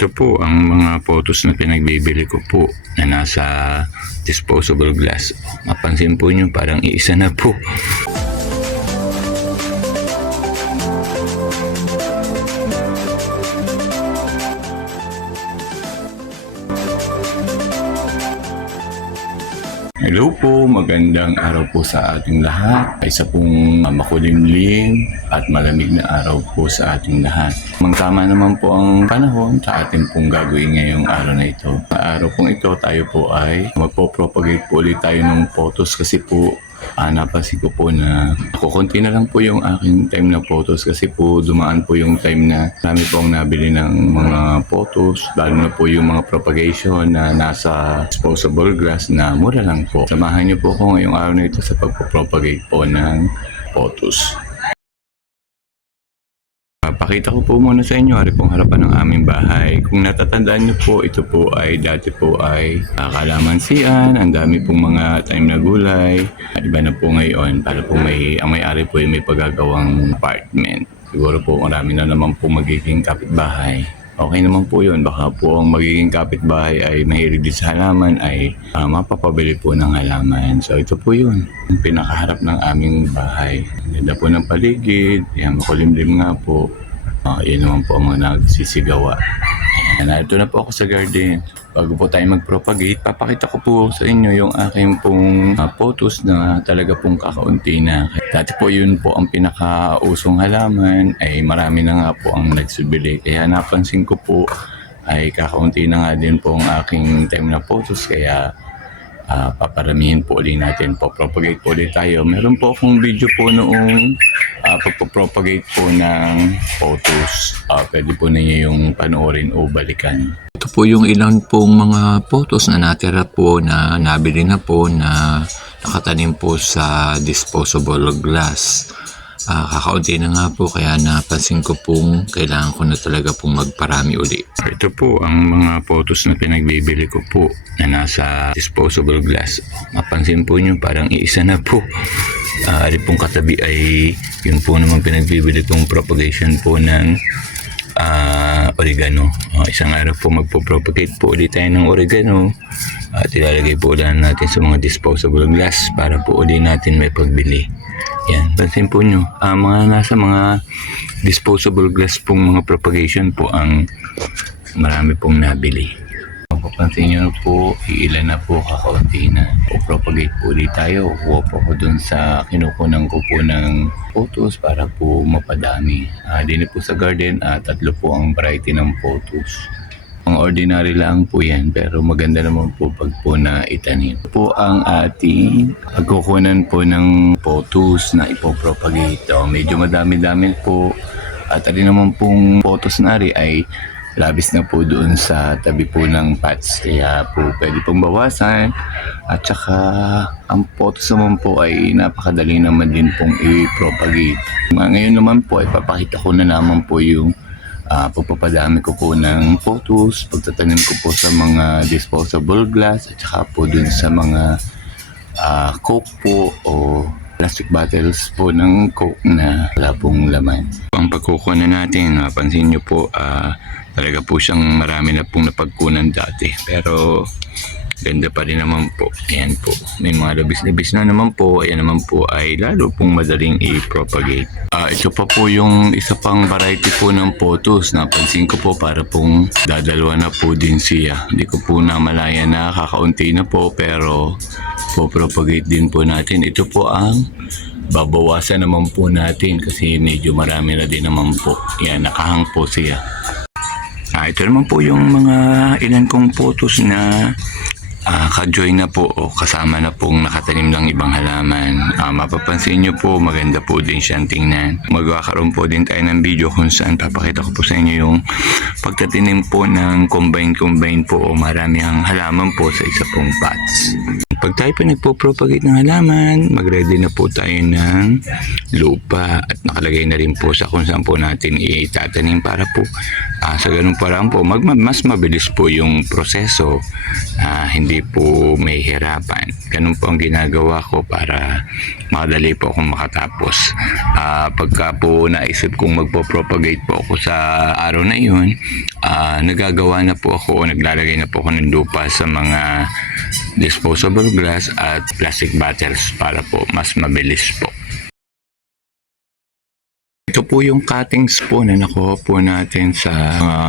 Ito po ang mga photos na pinagbibili ko po na nasa disposable glass. Mapansin po nyo parang iisa na po. Hello po, magandang araw po sa ating lahat. Isa pong makulimlim at malamig na araw po sa ating lahat. Tama naman po ang panahon sa ating pong gagawin ngayong araw na ito. Sa araw pong ito, tayo po ay magpo-propagate po ulit tayo ng photos kasi po napansin ko po na kukunti na lang po yung aking time na photos kasi po dumaan po yung time na marami po ang nabili ng mga photos, lalo na po yung mga propagation na nasa disposable glass na mura lang po. Samahan niyo po ko ngayong araw na ito sa pagpo-propagate po ng photos. Pakita ko po muna sa inyo, hari pong harapan ng aming bahay. Kung natatandaan niyo po, ito po ay dati po ay kalamansian, ang dami pong mga tanim na gulay. Iba na po ngayon, para po ang may-ari po ay may pagagawang apartment. Siguro po marami na naman po magiging kapitbahay. Okay naman po yun, baka po ang magiging kapitbahay ay mahilig din sa halaman ay mapapabili po ng halaman. So ito po yun, ang pinakaharap ng aming bahay. Ganda po ng paligid, yan, makulimlim nga po. Yun naman po ang mga nagsisigawa. Narito na po ako sa garden. Bago po tayo mag-propagate, papakita ko po sa inyo yung aking pong photos na talaga pong kakaunti na. Dati po yun po ang pinakausong halaman, ay marami na nga po ang nagsibili. Kaya napansin ko po ay kakaunti na nga din po ang aking time na photos. Kaya paparamihin po ulit natin po. Propagate po ulit tayo. Meron po akong video po noong pagpapropagate po ng photos. Pwede po ninyo yung panoorin o balikan. Ito po yung ilang pong mga photos na natira po na nabili na po na nakatanim po sa disposable glass. Kakaunti na nga po kaya napansin ko pong kailangan ko na talaga pong magparami uli. Ito po ang mga photos na pinagbibili ko po na nasa disposable glass. Mapansin po nyo parang iisa na po. Ari pong katabi ay yun po naman pinagbibili kong propagation po ng oregano. Isang araw po magpo-propagate po ulit tayo ng oregano at ilalagay po ulit natin sa mga disposable glass para po ulit natin may pagbili. Yan, pansin po nyo, nasa mga disposable glass pong mga propagation po ang marami pong nabili. Kung papansin nyo po, iilan na po kakaunti na. Propagate po ulit tayo. Kuha po ko dun sa kinukunan ko po ng photos para po mapadami. Din po sa garden, tatlo po ang variety ng photos. Ang ordinary lang po yan, pero maganda naman po pag po na itanim. Ito po ang ating pagkukunan po ng photos na ipopropagate. Medyo madami-dami po. At alin naman pong photos na rin ay labis na po doon sa tabi po ng pots. Kaya po pwede pong bawasan. At saka ang photos naman po ay napakadali naman din pong i-propagate. Ngayon naman po ay papakita ko na naman po yung pagpapadami ko po ng photos, pagtatanim ko po sa mga disposable glass at saka po dun sa mga coke po o plastic bottles po ng coke na wala pong laman. Ang pagkukunan natin, mapansin nyo po talaga po siyang marami na pong napagkunan dati, pero ganda pa rin naman po. Ayan po, may mga labis-labis na naman po. Ayan naman po ay lalo pong madaling i-propagate. Ito pa po yung isa pang variety po ng photos. Napansin ko po para pong dadalawa na po din siya. Hindi ko po namalaya na kakaunti na po, pero po-propagate din po natin. Ito po ang babawasan naman po natin kasi medyo marami na din naman po. Yan, nakahang po siya. Ito naman po yung mga ilan kong photos na ka-join na po o kasama na pong nakatanim ng ibang halaman. Mapapansin nyo po, maganda po din siyang tingnan. Magkakaroon po din tayo ng video kung saan papakita ko po sa inyo yung pagtatanim po ng combine po o maramihang halaman po sa isa pong pots. pag tayo po nagpo-propagate ng halaman, mag-ready na po tayo ng lupa at nakalagay na rin po sa kung saan po natin itatanim para po sa ganung paraan po mas mabilis po yung proseso, hindi po may hirapan. Ganun po ang ginagawa ko para makadali po akong makatapos. Pagka po naisip kong magpo-propagate po ako sa araw na yun, nagagawa na po ako o naglalagay na po ako ng lupa sa mga disposable glass at plastic bottles para po mas mabilis po. Ito po yung cuttings po na nakuha po natin sa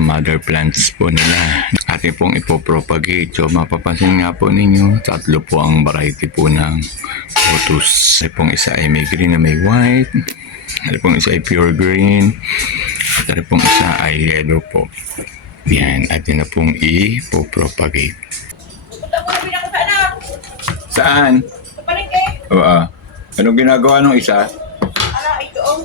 mother plants po nila. Atin pong ipopropagate. So mapapansin nga po ninyo, 3 po ang variety po ng pothos. Ito pong isa ay may green na may white. Ito pong isa ay pure green. At ito pong isa ay yellow po. Yan, atin na pong ipopropagate. Saan? Sa palengke. Oo. Anong ginagawa ng isa? Ito ang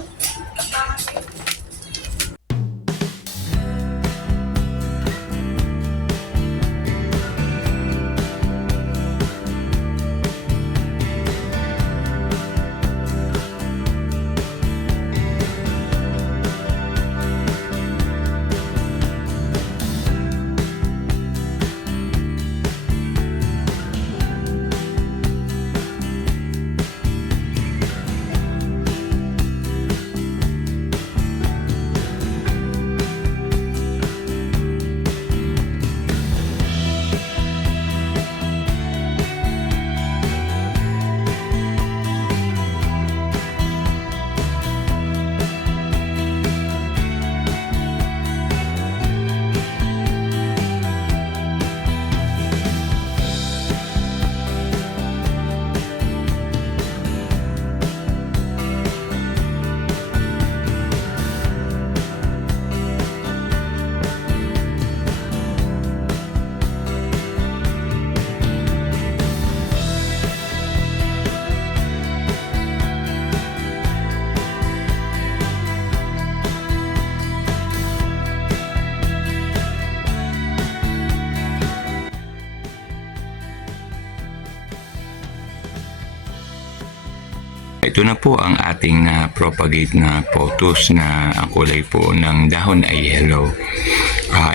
Ito na po ang ating propagate na pothos na ang kulay po ng dahon ay yellow.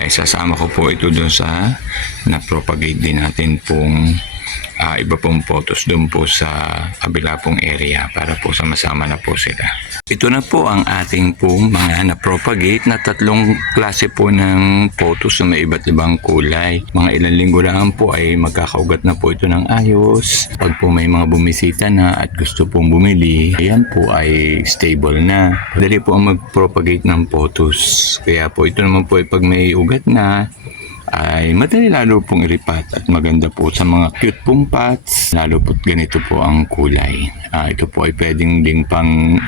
Isasama ko po ito doon sa na-propagate din natin pong iba pong pothos doon po sa kabila pong area para po sama-sama na po sila. Ito na po ang ating pong mga na-propagate na 3 klase po ng pothos na may iba't ibang kulay. Mga ilang linggo lang po ay magkakaugat na po ito ng ayos. Pag po may mga bumisita na at gusto pong bumili, ayan po ay stable na. Dali po ang mag-propagate ng pothos. Kaya po ito naman po ay pag may ugat na, ay madali lalo pong iripat at maganda po sa mga cute pong pots, lalo po't ganito po ang kulay. Ito po ay pwedeng ding pang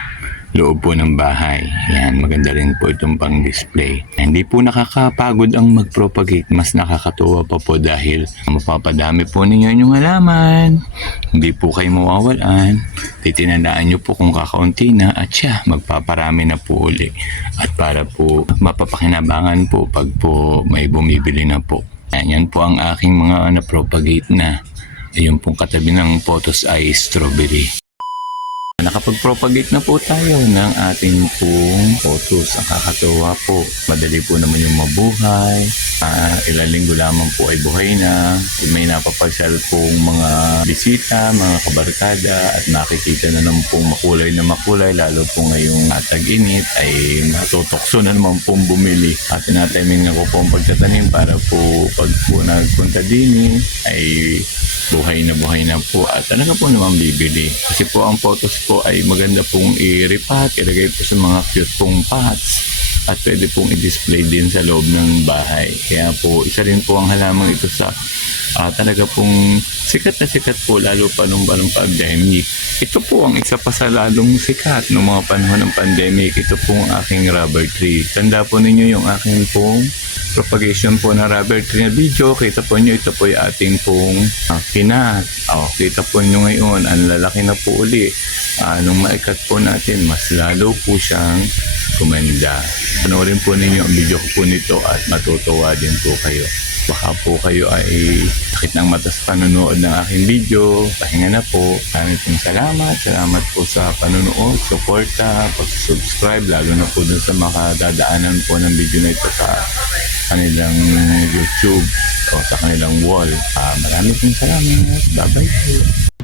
loob po ng bahay. Yan, maganda rin po itong pang display. Hindi po nakakapagod ang mag-propagate, mas nakakatuwa pa po dahil mapapadami po ninyo yung halaman. Hindi po kayo mawawalan. Titinandaan nyo po kung kakaunti na at siya, magpaparami na po uli. At para po mapapakinabangan po pag po may bumibili na po. Yan po ang aking mga na-propagate na. Ayun pong katabi ng pothos ay strawberry. Nakapag-propagate na po tayo ng ating pong pothos. Ang kakatuwa po, madali po naman yung mabuhay. Ilang linggo lamang po ay buhay na. May napapasyal pong mga bisita, mga kabarkada at nakikita na naman pong makulay na makulay. Lalo po ngayong tag-init ay matutokso na naman pong bumili. At tinatimin nga po ang pagtatanim para po pag po nagpunta din ay buhay na po at talaga po naman bibili. Kasi po ang pothos po ay maganda pong i-repat, ilagay po sa mga cute pong pots at pwede pong i-display din sa loob ng bahay. Kaya po isa rin po ang halamang ito sa talaga pong sikat na sikat po lalo pa nung pandemic. Ito po ang isa pa sa lalong sikat noong mga panahon ng pandemic. Ito po ang aking rubber tree. Tanda po ninyo yung aking pong propagation po ng rubber tree na video. Kita po nyo, ito po yung ating pong pinat. Kita po nyo ngayon, ang lalaki na po uli. Nung maikat po natin, mas lalo po siyang mag-rekomenda. Panoorin po ninyo ang video ko po nito at matutuwa din po kayo. Baka po kayo ay sakit ng mata sa panonood ng aking video. Pahinga na po. Maraming pong salamat. Salamat po sa panonood, suporta, pag-subscribe, lalo na po dun sa makadadaanan po ng video na ito sa kanilang YouTube o sa kanilang wall. Maraming pong salamat. Bye-bye po.